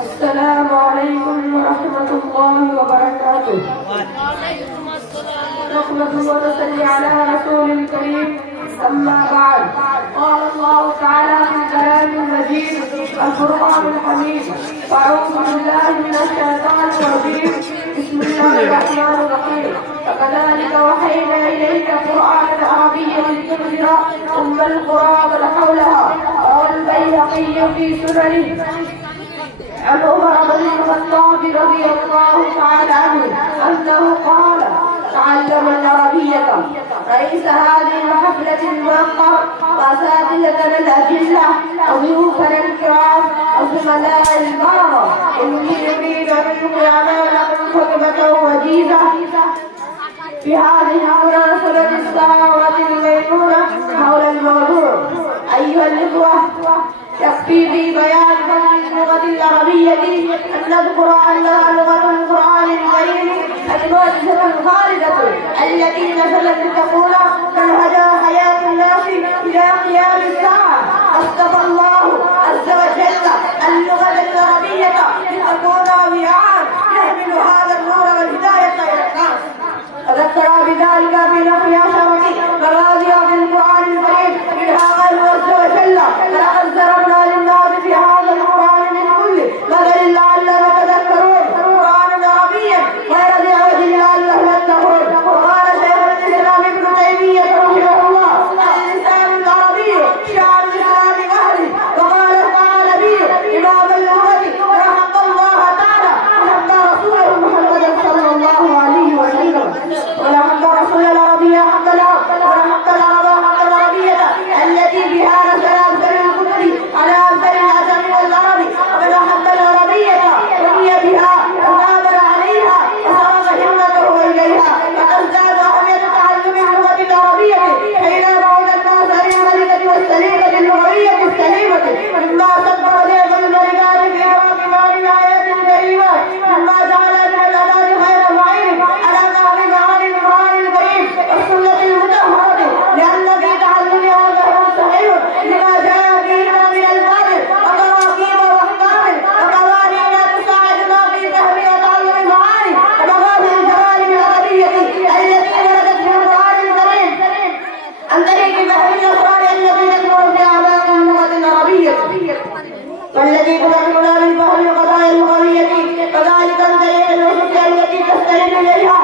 السلام عليكم ورحمة الله وبركاته. وعليكم السلام. نحمد ونصلي على رسول الكريم. أما بعد، قال الله تعالى في الكلام المجيد الفرقان الحميد: أعوذ بالله من الشيطان الرجيم، بسم الله الرحمن الرحيم. فكذلك وحينا إليك قرآنا عربيا لتنذر أم القرى ومن حولها. روى البيهقي في سننه عن عمر بن الخطاب رضي الله تعالى عنه أنه قال: تعلم العربية. رئيس هذه الحفلة الموقر وأساتذتنا الأجلة وضيوفنا الكرام وزملاء البررة، إني أريد أن أعمل لكم خطبة وجيزة في هذه المناسبة الساعة الميمونة حول الموضوع. أيها الإخوة، يكفي في بيان فضل اللغة العربية أن نذكر أنها لغة القرآن الكريم المعجزة الخالدة التي نزلت لتكون منهجا حياة الناس إلى قيام الساعة. اصطفى الله عز وجل اللغة العربية لتكون وعاء يحمل هذا النور والهداية إلى الناس. وذكر بذلك في نحو عشرة مواضع في القرآن الكريم، منها قال عز وجل: ولقد ضربنا للناس في هذا القرآن من كل مثل لعلهم يتذكرون قرآنا عربيا غير ذي عوج لعلهم يتقون. وقال شيخ الإسلام ابن تيمية رحمه الله: اللسان العربي شعار الإسلام أهله. وقال تعالى به: إمام اللغة وحق الله تعالى وحق رسوله محمد صلى الله عليه وسلم. ولحق رسول العربية حق العرب، ولحق العرب حق العربية التي بها نزل أفضل الكتب على أفضل العجم والعرب. ومن حق العربية رضي بها وثابر عليها وصرف همته إليها، فازداد أهمية تعلم اللغة العربية حين بعد الناس عن الملكة والسليمة اللغوية السليمة، مما سبب ذلك الملكات في معاني الآيات الكريمة، مما جعل من الأداة غير معين على فهم معاني القرآن الكريم والسنة المطهرة، لأن في تعلمها ظهر صحيح لما جاء فيهما من الفاضل وتراكيب وأحكام وقوانين تساعدنا في فهم وتعلم المعاني ومغازي الجوانب العربية التي وردت في القرآن الكريم عن طريق فهم الأسرار التي تكون في أعماق اللغة العربية والتي تمكننا من فهم القضايا اللغوية، كذلك عن طريق النصوص التي تستند إليها